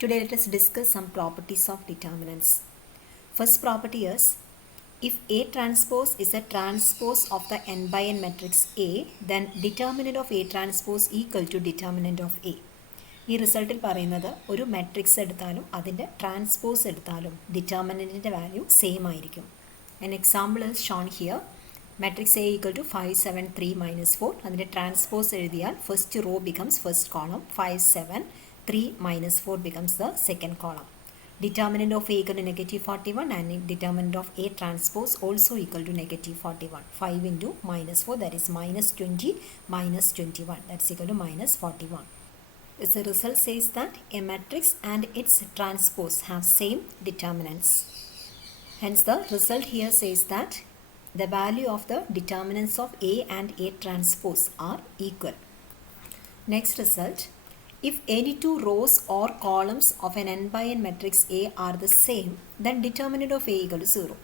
Today let us discuss some properties of determinants. First property is, if A transpose is a transpose of the n by n matrix A, then determinant of A transpose equal to determinant of A. ഈ റിസൾട്ടിൽ പറയുന്നത് ഒരു matrix എടുത്താലും അതിൻ്റെ transpose എടുത്താലും ഡിറ്റർമിനൻറ്റിൻ്റെ value same ആയിരിക്കും. An example is shown here. Matrix A equal to 5, 7, 3, minus 4. അതിൻ്റെ transpose എഴുതിയാൽ first row becomes first column, 5, 7, 3, minus 4 becomes the second column. Determinant of A equal to negative 41 and determinant of A transpose also equal to negative 41. 5 into minus 4, that is minus 20 minus 21, that's equal to minus 41. The result says that a matrix and its transpose have same determinants. Hence the result here says that the value of the determinants of A and A transpose are equal. Next result, if any two rows or columns of an n by n matrix A are the same, then determinant of A equal to 0.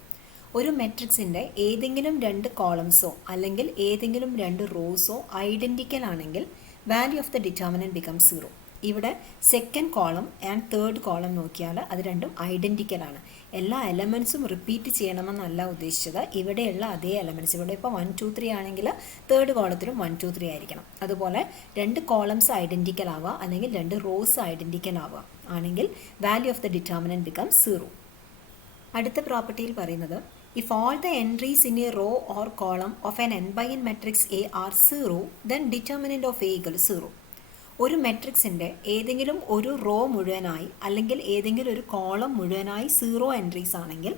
ഒരു മെട്രിക്സിൻ്റെ ഏതെങ്കിലും രണ്ട് കോളംസോ അല്ലെങ്കിൽ ഏതെങ്കിലും രണ്ട് റോസോ identical ആണെങ്കിൽ value of the determinant becomes 0. ഇവിടെ second column and third column നോക്കിയാൽ അത് രണ്ടും ഐഡൻറ്റിക്കലാണ്. എല്ലാ എലമെൻസും റിപ്പീറ്റ് ചെയ്യണമെന്നല്ല ഉദ്ദേശിച്ചത്. ഇവിടെയുള്ള അതേ എലമെൻറ്റ്സ്, ഇവിടെ ഇപ്പോൾ 1, 2, 3 ആണെങ്കിൽ തേർഡ് കോളത്തിലും 1, 2, 3 ആയിരിക്കണം. അതുപോലെ രണ്ട് കോളംസ് ഐഡൻറ്റിക്കൽ ആവുക അല്ലെങ്കിൽ രണ്ട് റോസ് ഐഡൻറ്റിക്കൽ ആവുക ആണെങ്കിൽ value of the determinant becomes 0. അടുത്ത പ്രോപ്പർട്ടിയിൽ പറയുന്നത്, if all the entries in a row or column of an n by n matrix A are 0, then determinant of A equal to 0. ഒരു മെട്രിക്സിൻ്റെ ഏതെങ്കിലും ഒരു റോ മുഴുവനായി അല്ലെങ്കിൽ ഏതെങ്കിലും ഒരു കോളം മുഴുവനായി 0 എൻട്രീസ് ആണെങ്കിൽ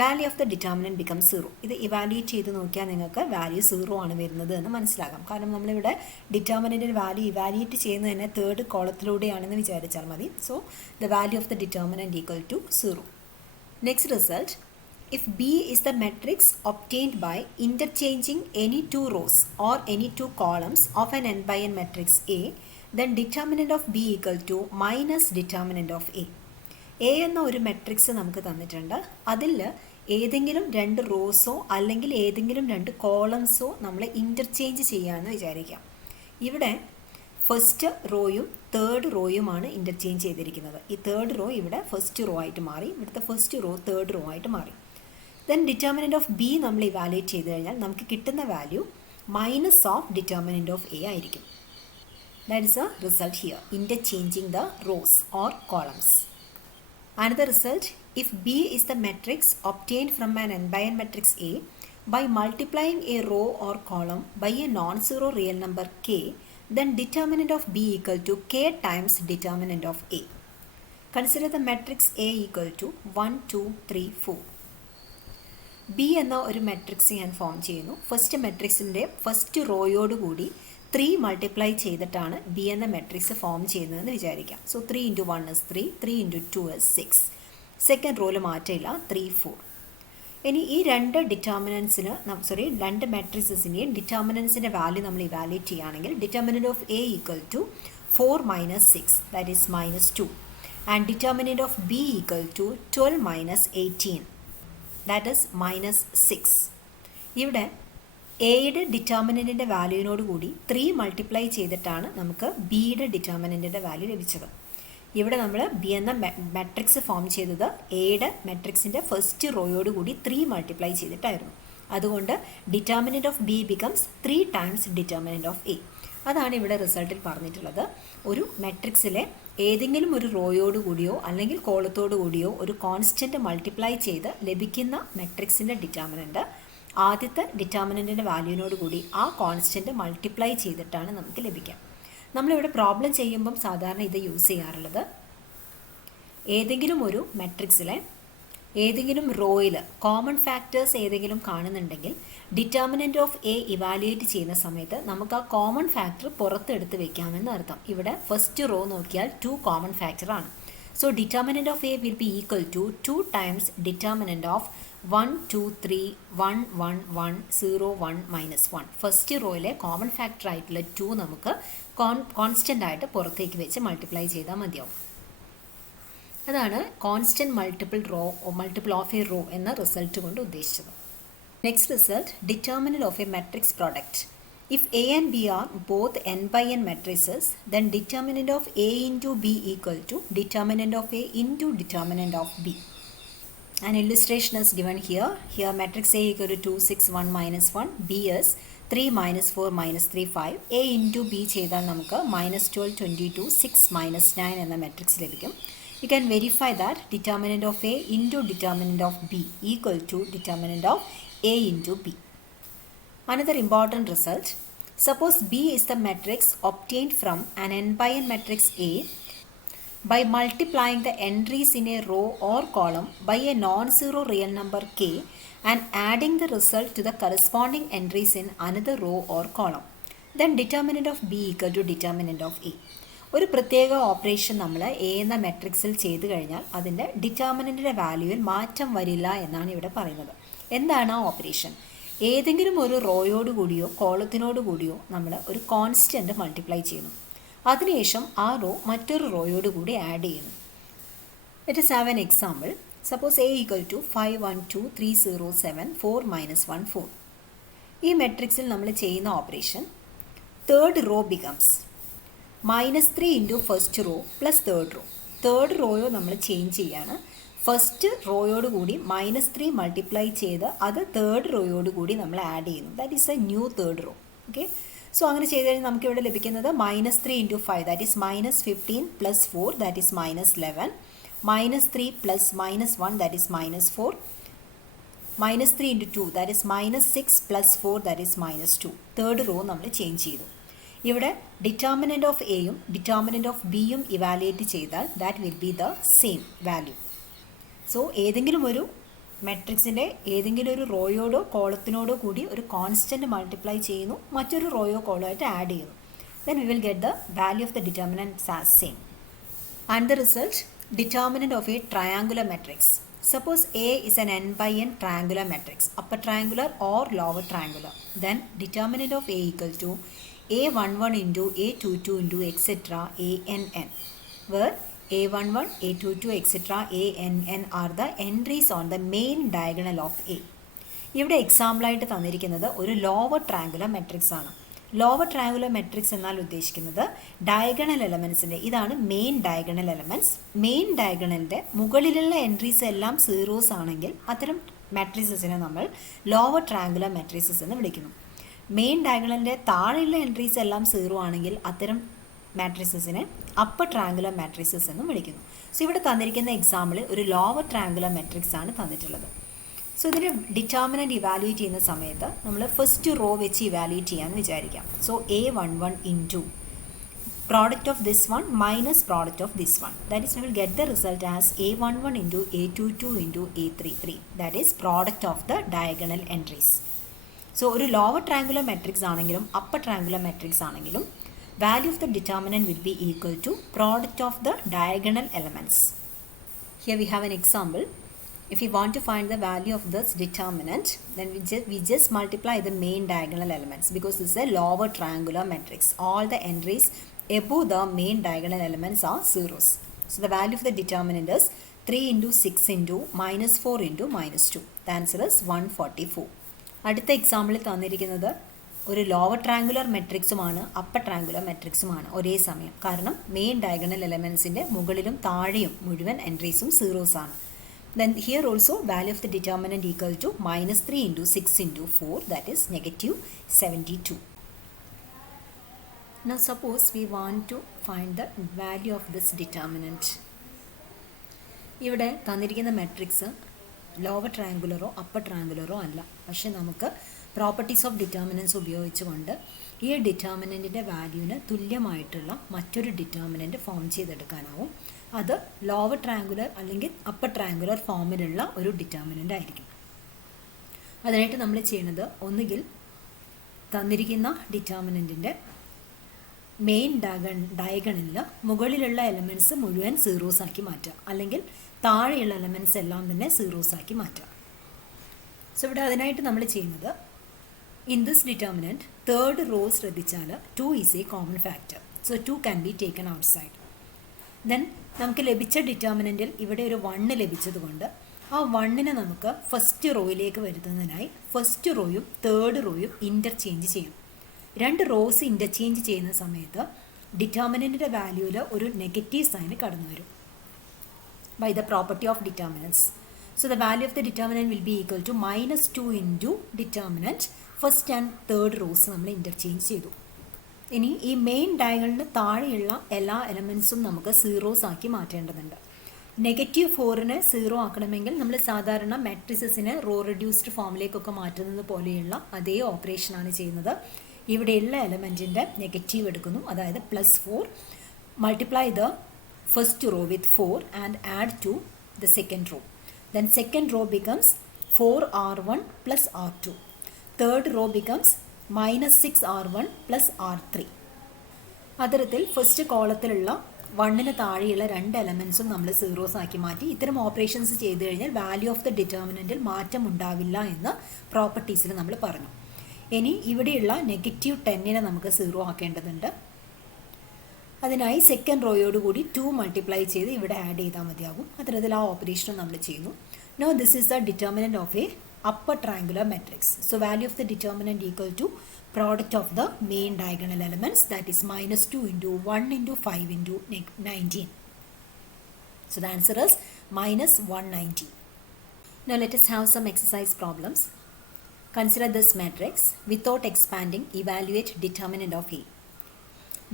value of the determinant become 0. ഇത് ഇവാലുവേറ്റ് ചെയ്ത് നോക്കിയാൽ നിങ്ങൾക്ക് വാല്യൂ 0 ആണ് വരുന്നത് എന്ന് മനസ്സിലാകാം. കാരണം നമ്മളിവിടെ ഡിറ്റർമിനൻറ്റിൻ്റെ വാല്യൂ ഇവാലുവേറ്റ് ചെയ്യുന്നത് തന്നെ തേർഡ് കോളത്തിലൂടെയാണെന്ന് വിചാരിച്ചാൽ മതി. So the value of the determinant equal to 0. Next result, if B is the matrix obtained by interchanging any two rows or any two columns of an n by n matrix A, then determinant of B equal to minus determinant of A. A എന്ന ഒരു matrix നമുക്ക് തന്നിട്ടുണ്ട്. അതിൽ ഏതെങ്കിലും രണ്ട് റോസോ അല്ലെങ്കിൽ ഏതെങ്കിലും രണ്ട് കോളംസോ നമ്മൾ ഇൻ്റർചേഞ്ച് ചെയ്യാമെന്ന് വിചാരിക്കാം. ഇവിടെ ഫസ്റ്റ് റോയും തേർഡ് റോയുമാണ് ഇൻ്റർചേഞ്ച് ചെയ്തിരിക്കുന്നത്. ഈ തേർഡ് റോ ഇവിടെ ഫസ്റ്റ് റോ ആയിട്ട് മാറി, ഇവിടുത്തെ ഫസ്റ്റ് റോ തേർഡ് റോ ആയിട്ട് മാറി. ദെൻ ഡിറ്റർമിനൻറ്റ് ഓഫ് ബി നമ്മൾ ഇവാലുവേറ്റ് ചെയ്ത് കഴിഞ്ഞാൽ നമുക്ക് കിട്ടുന്ന value minus of determinant of A ആയിരിക്കും. That is a result here, interchanging the rows or columns. Another result, if B is the matrix obtained from an n by n matrix A by multiplying a row or column by a non-zero real number k, then determinant of B equal to k times determinant of A. Consider the matrix A equal to 1, 2, 3, 4. B എന്ന ഒരു matrix ഞാൻ form ചെയ്യുന്നു. First മെട്രിക്സിൻ്റെ first റോയോടുകൂടി 3 multiply ചെയ്തിട്ടാണ് B എന്ന matrix form ചെയ്യുന്നതെന്ന് വിചാരിക്കാം. So 3 into 1 is 3, 3 into 2 is 6. Second റോയിൽ മാറ്റമില്ല, 3, 4. ഇനി ഈ രണ്ട് രണ്ട് മെട്രിക്സിൻ്റെയും ഡിറ്റർമിനൻസിൻ്റെ വാല്യൂ നമ്മൾ ഇവാലുവേറ്റ് ചെയ്യുകയാണെങ്കിൽ determinant of A equal to 4 minus 6, that is minus 2. And determinant of B equal to 12 minus 18, that is minus 6. ഇവിടെ എയുടെ ഡിറ്റർമിനൻറ്റിൻ്റെ വാല്യൂവിനോട് കൂടി 3 മൾട്ടിപ്ലൈ ചെയ്തിട്ടാണ് നമുക്ക് ബിയുടെ ഡിറ്റർമിനൻറ്റിൻ്റെ വാല്യൂ ലഭിച്ചത്. ഇവിടെ നമ്മൾ ബി എന്ന മെട്രിക്സ് ഫോം ചെയ്തത് എയുടെ മെട്രിക്സിൻ്റെ ഫസ്റ്റ് റോയോട് കൂടി 3 മൾട്ടിപ്ലൈ ചെയ്തിട്ടായിരുന്നു. അതുകൊണ്ട് determinant of B becomes 3 times determinant of A. അതാണ് ഇവിടെ റിസൾട്ടിൽ പറഞ്ഞിട്ടുള്ളത്. ഒരു മെട്രിക്സിലെ ഏതെങ്കിലും ഒരു റോയോട് കൂടിയോ അല്ലെങ്കിൽ കോളത്തോടു കൂടിയോ ഒരു കോൺസ്റ്റൻറ്റ് മൾട്ടിപ്ലൈ ചെയ്ത് ലഭിക്കുന്ന മെട്രിക്സിൻ്റെ ഡിറ്റർമിനൻറ്റ് ആദ്യത്തെ ഡിറ്റർമിനൻറ്റിൻ്റെ വാല്യൂവിനോട് കൂടി ആ കോൺസ്റ്റൻറ്റ് മൾട്ടിപ്ലൈ ചെയ്തിട്ടാണ് നമുക്ക് ലഭിക്കുക. നമ്മളിവിടെ പ്രോബ്ലം ചെയ്യുമ്പം സാധാരണ ഇത് യൂസ് ചെയ്യാറുള്ളത്, ഏതെങ്കിലും ഒരു മെട്രിക്സിലെ ഏതെങ്കിലും റോയിൽ കോമൺ ഫാക്ടേഴ്സ് ഏതെങ്കിലും കാണുന്നുണ്ടെങ്കിൽ ഡിറ്റർമിനൻറ്റ് ഓഫ് എ ഇവാലുവേറ്റ് ചെയ്യുന്ന സമയത്ത് നമുക്ക് ആ കോമൺ ഫാക്ടർ പുറത്തെടുത്ത് വെക്കാമെന്ന് അർത്ഥം. ഇവിടെ ഫസ്റ്റ് റോ നോക്കിയാൽ 2 കോമൺ ഫാക്ടറാണ്. So determinant of A will be equal to 2 times determinant of 1, 2, 3, 1, 1, 1, 0, 1, minus 1. First റോയിലെ common factor ആയിട്ടുള്ള 2 നമുക്ക് കോൺസ്റ്റൻ്റ് ആയിട്ട് പുറത്തേക്ക് വെച്ച് മൾട്ടിപ്ലൈ ചെയ്താൽ മതിയാവും. അതാണ് constant multiple of a row എന്ന റിസൾട്ട് കൊണ്ട് ഉദ്ദേശിച്ചത്. Next result, determinant of a matrix product. If A and B are both n by n matrices, then determinant of A into B equal to determinant of A into determinant of B. An illustration is given here. Here matrix A equal to 2, 6, 1, minus 1. B is 3, minus 4, minus 3, 5. A into B ചെയ്താൽ നമുക്ക് minus 12, 22, 6, minus 9 എന്ന matrix ലഭിക്കും. You can verify that determinant of A into determinant of B equal to determinant of A into B. Another important result. Suppose B is the matrix obtained from an n by n matrix A by multiplying the entries in a row or column by a non-zero real number k and adding the result to the corresponding entries in another row or column. Then determinant of B equal to determinant of A. ഒരു പ്രത്യേക operation നമ്മൾ A എന്ന മെട്രിക്സിൽ ചെയ്തു കഴിഞ്ഞാൽ അതിൻ്റെ ഡിറ്റർമിനൻറ്റിൻ്റെ വാല്യൂവിൽ മാറ്റം വരില്ല എന്നാണ് ഇവിടെ പറയുന്നത്. എന്താണ് ആ ഓപ്പറേഷൻ? ഏതെങ്കിലും ഒരു റോയോട് കൂടിയോ കോളത്തിനോട് കൂടിയോ നമ്മൾ ഒരു കോൺസ്റ്റൻറ്റ് മൾട്ടിപ്ലൈ ചെയ്യുന്നു. അതിനുശേഷം ആ റോ മറ്റൊരു റോയോട് കൂടി ആഡ് ചെയ്യുന്നു. Let us have an example. Suppose A equal to 5, 1, 2, 3, 0, 7, 4, minus 1, 4. ഈ മെട്രിക്സിൽ നമ്മൾ ചെയ്യുന്ന operation third row becomes -3 into first row plus third row. തേർഡ് റോയോ നമ്മൾ ചേഞ്ച് ചെയ്യാണ്. ഫസ്റ്റ് റോയോട് കൂടി -3 മൾട്ടിപ്ലൈ ചെയ്ത് അത് തേർഡ് റോയോട് കൂടി നമ്മൾ ആഡ് ചെയ്യുന്നു. That is A new third row. Okay, so അങ്ങനെ ചെയ്ത് കഴിഞ്ഞാൽ നമുക്ക് ഇവിടെ ലഭിക്കുന്നത് -3 into 5 that is -15 plus 4 that is -11, -3 plus -1 that is -4, -3 into 2 that is -6 plus 4 that is -2. Third row നമ്മൾ ചേഞ്ച് ചെയ്തു. ഇവിടെ ഡിറ്റർമിനൻറ്റ് ഓഫ് എയും ഡിറ്റർമിനൻറ്റ് ഓഫ് ബിയും ഇവാലുവേറ്റ് ചെയ്താൽ that will be the same value. So ഏതെങ്കിലും ഒരു മെട്രിക്സിൻ്റെ ഏതെങ്കിലും ഒരു റോയോടോ കോളത്തിനോടോ കൂടി ഒരു കോൺസ്റ്റൻറ്റ് മൾട്ടിപ്ലൈ ചെയ്യുന്നു, മറ്റൊരു റോയോ കോളോ ആയിട്ട് ആഡ് ചെയ്യുന്നു. Then we will get the value of the determinants as same. And the result determinant of a triangular matrix. Suppose A is an n by n triangular matrix, upper triangular or lower triangular. Then determinant of A equal to A11 into A22 into etc. ANN, where A11, A22, etc. ANN are the entries on the main diagonal of A. ഇവിടെ എക്സാമ്പിളായിട്ട് തന്നിരിക്കുന്നത് ഒരു lower triangular matrix ആണ്. Lower triangular matrix എന്നാൽ ഉദ്ദേശിക്കുന്നത് diagonal എലമെൻസിൻ്റെ, ഇതാണ് main diagonal elements. Main ഡയഗണലിൻ്റെ മുകളിലുള്ള entries എല്ലാം zeros ആണെങ്കിൽ അത്തരം മാട്രിസസിനെ നമ്മൾ ലോവർ ട്രയാങ്കുലർ മാട്രിസസ് എന്ന് വിളിക്കുന്നു. മെയിൻ ഡയഗണലിൻ്റെ താഴെയുള്ള എൻട്രീസ് എല്ലാം സീറോ ആണെങ്കിൽ അത്തരം മാട്രിസസിനെ അപ്പർ ട്രയാങ്കുലർ മാട്രിസസ് എന്നും വിളിക്കുന്നു. സോ ഇവിടെ തന്നിരിക്കുന്ന എക്സാമ്പിൾ ഒരു ലോവർ ട്രയാങ്കുലർ മെട്രിക്സ് ആണ് തന്നിട്ടുള്ളത്. സോ ഇതിന് ഡിറ്റർമിനൻറ്റ് ഇവാലുവേറ്റ് ചെയ്യുന്ന സമയത്ത് നമ്മൾ ഫസ്റ്റ് റോ വെച്ച് ഇവാലുവേറ്റ് ചെയ്യാമെന്ന് വിചാരിക്കാം. So A11 into product of this one minus product of this one, that is we will get the result as A11 into A22 into A33, that is product of the diagonal entries. So ഒരു lower triangular matrix ആണെങ്കിലും upper triangular matrix ആണെങ്കിലും value of the determinant will be equal to product of the diagonal elements. Here we have an example. If we want to find the value of this determinant, then we just multiply the main diagonal elements because this is a lower triangular matrix. All the entries above the main diagonal elements are zeros. So the value of the determinant is 3 into 6 into -4 into -2. The answer is 144. അടുത്ത എക്സാമ്പിളിൽ തന്നിരിക്കുന്നത് ഒരു lower triangular മെട്രിക്സുമാണ് upper triangular മെട്രിക്സുമാണ് ഒരേ സമയം. കാരണം main diagonal എലമെൻസിൻ്റെ മുകളിലും താഴെയും മുഴുവൻ എൻട്രീസും zeros ആണ്. Then here also value of the determinant equal to -3 into 6 into 4, that is -72. Now suppose we want to find the value of this determinant. ഇവിടെ തന്നിരിക്കുന്ന matrix lower ട്രയാങ്കുലറോ upper ട്രയാങ്കുലറോ അല്ല, പക്ഷെ നമുക്ക് പ്രോപ്പർട്ടീസ് ഓഫ് ഡിറ്റർമിനൻസ് ഉപയോഗിച്ചുകൊണ്ട് ഈ ഡിറ്റർമിനൻറ്റിൻ്റെ വാല്യൂവിന് തുല്യമായിട്ടുള്ള മറ്റൊരു determinant form ചെയ്തെടുക്കാനാവും. അത് ലോവർ ട്രയാങ്കുലർ അല്ലെങ്കിൽ അപ്പർ ട്രയാങ്കുലർ ഫോമിലുള്ള ഒരു ഡിറ്റർമിനൻ്റ് ആയിരിക്കും. അതിനായിട്ട് നമ്മൾ ചെയ്യുന്നത് ഒന്നുകിൽ തന്നിരിക്കുന്ന ഡിറ്റർമിനൻറ്റിൻ്റെ മെയിൻ ഡയഗണലിൽ മുകളിലുള്ള എലമെൻറ്റ്സ് മുഴുവൻ സീറോസ് ആക്കി മാറ്റുക, അല്ലെങ്കിൽ താഴെയുള്ള എലമെൻറ്റ്സ് എല്ലാം തന്നെ സീറോസ് ആക്കി മാറ്റുക. സോ ഇവിടെ അതിനായിട്ട് നമ്മൾ ചെയ്യുന്നത് in this determinant third row ശ്രദ്ധിച്ചാൽ 2 is A common factor. So 2 can be taken out side. Then നമുക്ക് ലഭിച്ച ഡിറ്റർമിനൻറ്റിൽ ഇവിടെ ഒരു 1 ലഭിച്ചതുകൊണ്ട് ആ 1നെ നമുക്ക് ഫസ്റ്റ് റോയിലേക്ക് വരുത്തുന്നതിനായി ഫസ്റ്റ് റോയും തേർഡ് റോയും ഇൻ്റർചേഞ്ച് ചെയ്യും. രണ്ട് റോസ് ഇൻ്റർചേഞ്ച് ചെയ്യുന്ന സമയത്ത് ഡിറ്റർമിനൻറ്റിൻ്റെ വാല്യൂവിൽ ഒരു നെഗറ്റീവ് സൈൻ കടന്നു വരും by the property of determinants. So the value of the determinant will be equal to -2 into determinant first and third rows നമ്മൾ ഇൻ്റർചേഞ്ച് ചെയ്തു. ഇനി ഈ മെയിൻ ഡയഗണലിന് താഴെയുള്ള എല്ലാ എലമെൻസും നമുക്ക് സീറോസ് ആക്കി മാറ്റേണ്ടതുണ്ട്. -4നെ 0 ആക്കണമെങ്കിൽ നമ്മൾ സാധാരണ മാട്രിസസിനെ റോ റെഡ്യൂസ്ഡ് ഫോമിലേക്കൊക്കെ മാറ്റുന്നത് പോലെയുള്ള അതേ ഓപ്പറേഷനാണ് ചെയ്യുന്നത്. ഇവിടെയുള്ള എലമെൻറ്റിൻ്റെ നെഗറ്റീവ് എടുക്കുന്നു, അതായത് +4 multiply the first row with 4 and add to the second row. Then second row becomes 4r1 plus r2. Third row becomes -6r1 plus r3. അതരത്തിൽ ഫസ്റ്റ് കോളത്തിലുള്ള 1ന് താഴെയുള്ള രണ്ട് എലമെൻസും നമ്മൾ സീറോസ് ആക്കി മാറ്റി. ഇത്തരം ഓപ്പറേഷൻസ് ചെയ്തു കഴിഞ്ഞാൽ വാല്യൂ ഓഫ് ദ ഡിറ്റർമിനൻറ്റിൽ മാറ്റം ഉണ്ടാവില്ല എന്ന് പ്രോപ്പർട്ടീസിൽ നമ്മൾ പറഞ്ഞു. ഇനി ഇവിടെയുള്ള -10നെ നമുക്ക് 0 ആക്കേണ്ടതുണ്ട്. അതിനായി സെക്കൻഡ് റോയോടുകൂടി 2 മൾട്ടിപ്ലൈ ചെയ്ത് ഇവിടെ ആഡ് ചെയ്താൽ മതിയാകും. അത്തരത്തിൽ ആ ഓപ്പറേഷൻ നമ്മൾ ചെയ്യുന്നു. No this is the determinant of a upper triangular matrix. So value of the determinant equal to product of the main diagonal elements, that is -2 into 1 into 5 into 19. So the answer is -190. Now let us have some exercise problems. Consider this matrix. Without expanding, evaluate determinant of A.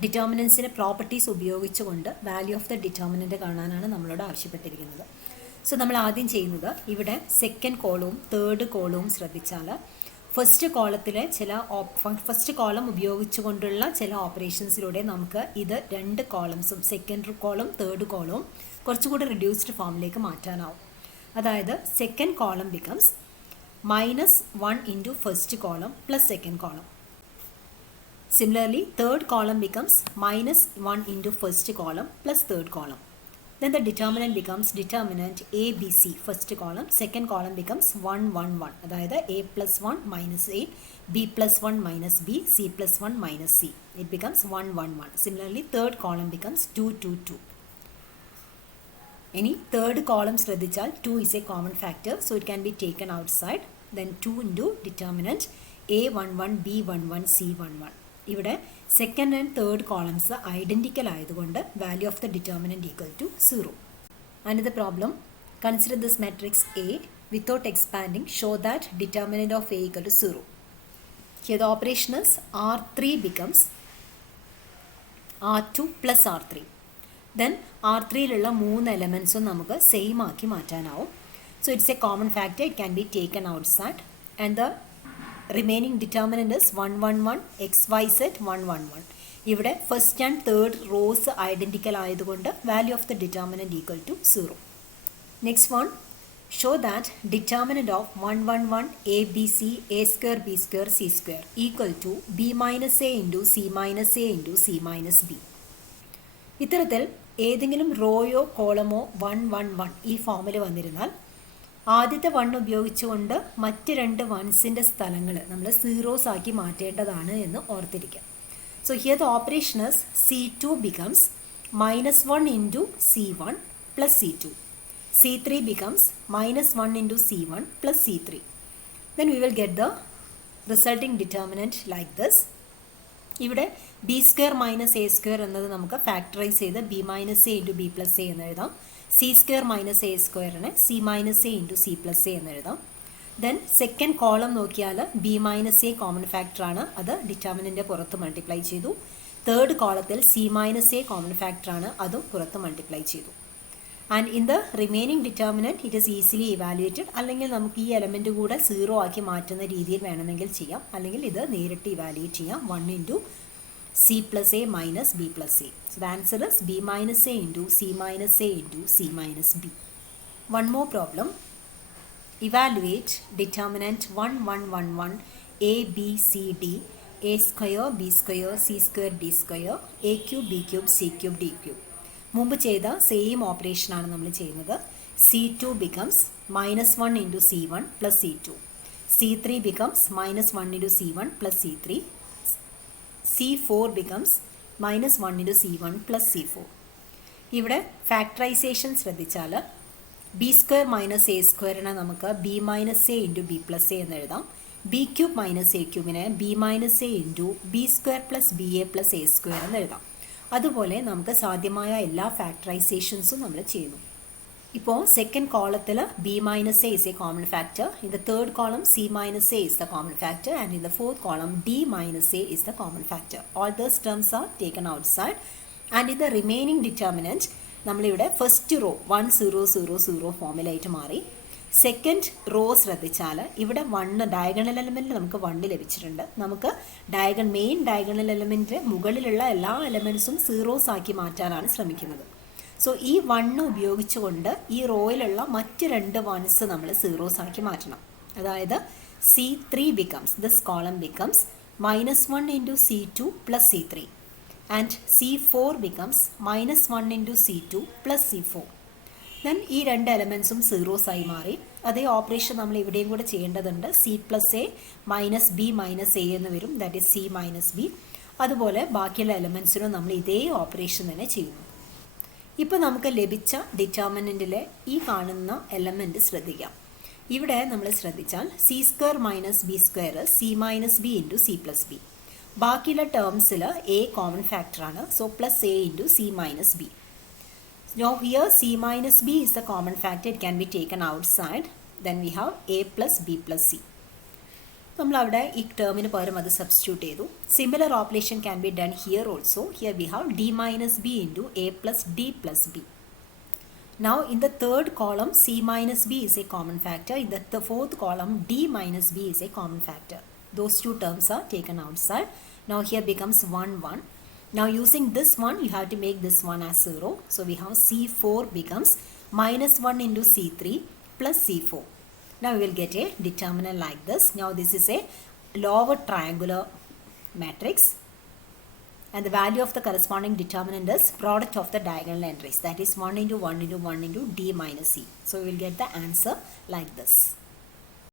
ഡിറ്റർമിനൻസിൻ്റെ properties ഉപയോഗിച്ചുകൊണ്ട് value of the determinant കാണാനാണ് നമ്മളോട് ആവശ്യപ്പെട്ടിരിക്കുന്നത്. So നമ്മൾ ആദ്യം ചെയ്യുന്നത് ഇവിടെ second കോളവും third കോളവും ശ്രദ്ധിച്ചാൽ ഫസ്റ്റ് കോളം ഉപയോഗിച്ചുകൊണ്ടുള്ള ചില ഓപ്പറേഷൻസിലൂടെ നമുക്ക് ഇത് രണ്ട് കോളംസും സെക്കൻഡ് കോളം തേർഡ് കോളവും കുറച്ചുകൂടി റിഡ്യൂസ്ഡ് ഫോമിലേക്ക് മാറ്റാനാവും. അതായത് second column becomes -1 into first column plus second column. Similarly, third column becomes -1 into first column plus third column. Then the determinant becomes determinant A, B, C, first column. Second column becomes 1, 1, 1. അതായത് A plus 1 minus A, B plus 1 minus B, C plus 1 minus C. It becomes 1, 1, 1. Similarly, third column becomes 2, 2, 2. Any third column ശ്രദ്ധിച്ചാൽ 2 is a common factor, so it can be taken outside. Then 2 into determinant A11, B11, C11. ഇവിടെ second and third columns identical ആയതുകൊണ്ട് value of the determinant equal to 0. Another problem, consider this matrix A. Without expanding, show that determinant of A equal to 0. Here the operation is R3 becomes R2 plus R3. Then R3യിലുള്ള 3 എലമെൻസും നമുക്ക് same ആക്കി മാറ്റാനാവും. So it's a common factor, it can be taken outside, and the remaining determinant is 1, 1, 1, x, y, z, 1, 1, 1. ഇവിടെ first and third rows identical ആയതുകൊണ്ട് value of the determinant equal to 0. Next one, show that determinant of 1, 1, 1, A B C A square B square C square equal to B minus A into C minus A into C minus B. ഇത്തരത്തിൽ ഏതെങ്കിലും റോയോ കോളമോ 1, 1, 1 ഈ ഫോമിൽ വന്നിരുന്നാൽ ആദ്യത്തെ 1 ഉപയോഗിച്ചുകൊണ്ട് മറ്റ് രണ്ട് 1സിൻ്റെ സ്ഥലങ്ങൾ നമ്മൾ സീറോസ് ആക്കി മാറ്റേണ്ടതാണ് എന്ന് ഓർത്തിരിക്കാം. So here the operation is C2 becomes -1 into C1 plus C2. C3 becomes -1 into C1 plus C3. Then we will get the resulting determinant like this. ഇവിടെ B square minus A square എന്നത് നമുക്ക് factorise ചെയ്ത് B minus A into B plus A എന്ന് എഴുതാം. C square minus A സ്ക്വയറിനെ C minus A into C plus A എന്ന് എഴുതാം. Then second column നോക്കിയാൽ ബി മൈനസ് എ കോമൺ ഫാക്ടറാണ്, അത് ഡിറ്റർമിനൻ്റ് പുറത്ത് മൾട്ടിപ്ലൈ ചെയ്തു. തേർഡ് കോളത്തിൽ സി മൈനസ് എ കോമൺ ഫാക്ടറാണ്, അതും പുറത്ത് മൾട്ടിപ്ലൈ ചെയ്തു. And in the remaining determinant it is easily evaluated. അല്ലെങ്കിൽ നമുക്ക് ഈ എലമെൻറ്റ് കൂടെ 0 ആക്കി മാറ്റുന്ന രീതിയിൽ വേണമെങ്കിൽ ചെയ്യാം, അല്ലെങ്കിൽ ഇത് നേരിട്ട് ഇവാലുവേറ്റ് ചെയ്യാം. 1 into C plus A minus B plus A. So the answer is B minus A into C minus A into C minus B. One more problem. Evaluate determinant 1, 1, 1, 1 A, B, C, D, A square, B square, C square, D square, A cube, B cube, C cube, D cube. മുമ്പ് ചെയ്ത same ഓപ്പറേഷനാണ് നമ്മൾ ചെയ്യുന്നത്. C2 becomes -1 into C1 plus C2. C3 becomes -1 into C1 plus C3. C4 becomes -1 into C1 plus C4. ഇവിടെ factorisation ശ്രദ്ധിച്ചാൽ B square minus A സ്ക്വയറിനെ നമുക്ക് B minus A into B plus A എന്ന് എഴുതാം. B cube minus A ക്യൂബിനെ B minus A into B square plus B A plus A square എന്ന് എഴുതാം. അതുപോലെ നമുക്ക് സാധ്യമായ എല്ലാ ഫാക്ടറൈസേഷൻസും നമ്മൾ ചെയ്യുന്നു. ഇപ്പോൾ സെക്കൻഡ് കോളത്തിൽ B minus A is A common factor, in the third column C minus A is the common factor, and in the fourth column D minus A is the common factor. All those terms are taken outside. And in the remaining determinant നമ്മളിവിടെ first row 1 0 0 0 ഫോമിലായിട്ട് മാറി. Second row ശ്രദ്ധിച്ചാൽ ഇവിടെ 1 diagonal എലമെൻറ്റിൽ നമുക്ക് 1 ലഭിച്ചിട്ടുണ്ട്. നമുക്ക് main diagonal എലമെൻറ്റിൻ്റെ മുകളിലുള്ള എല്ലാ എലമെൻറ്റ്സും zeros ആക്കി മാറ്റാനാണ് ശ്രമിക്കുന്നത്. സോ ഈ 1 ഉപയോഗിച്ചുകൊണ്ട് ഈ റോയിലുള്ള മറ്റ് 2 1s നമ്മൾ സീറോസ് ആക്കി മാറ്റണം. അതായത് C3 becomes, this column becomes -1 into C2 plus C3, and C4 becomes -1 into C2 plus C4. Then ഈ 2 എലമെൻസും സീറോസ് ആയി മാറി. അതേ ഓപ്പറേഷൻ നമ്മൾ ഇവിടെയും കൂടെ ചെയ്യേണ്ടതുണ്ട്. C plus A minus B minus A എന്ന് വരും, that is C minus B. അതുപോലെ ബാക്കിയുള്ള എലമെൻസിനും നമ്മൾ ഇതേ ഓപ്പറേഷൻ തന്നെ ചെയ്യുന്നു. ഇപ്പോൾ നമുക്ക് ലഭിച്ച ഡിറ്റർമിനൻറ്റിലെ ഈ കാണുന്ന എലമെൻറ്റ് ശ്രദ്ധിക്കാം. ഇവിടെ നമ്മൾ ശ്രദ്ധിച്ചാൽ C square minus B square C minus B into C plus B. ബാക്കിയുള്ള ടേംസിൽ എ കോമൺ ഫാക്ടറാണ്, so plus A into C minus B. Now here c minus b is the common factor, it can be taken outside. Then we have a plus b plus c. നമ്മൾ അവിടെ ഈ ടേമിന് പകരം അത് substitute ചെയ്തു. Similar operation can be done here also. Here we have d minus B into A plus D plus B. Now in the third column c minus b is a common factor. In the fourth column d minus b is a common factor. Those two terms are taken outside. Now here becomes 1 1. Now using this one you have to make this one as 0. So we have C4 becomes -1 into C3 plus C4. Now we will get a determinant like this. Now this is a lower triangular matrix, and the value of the corresponding determinant is product of the diagonal entries, that is 1 into 1 into 1 into d minus c. So we will get the answer like this.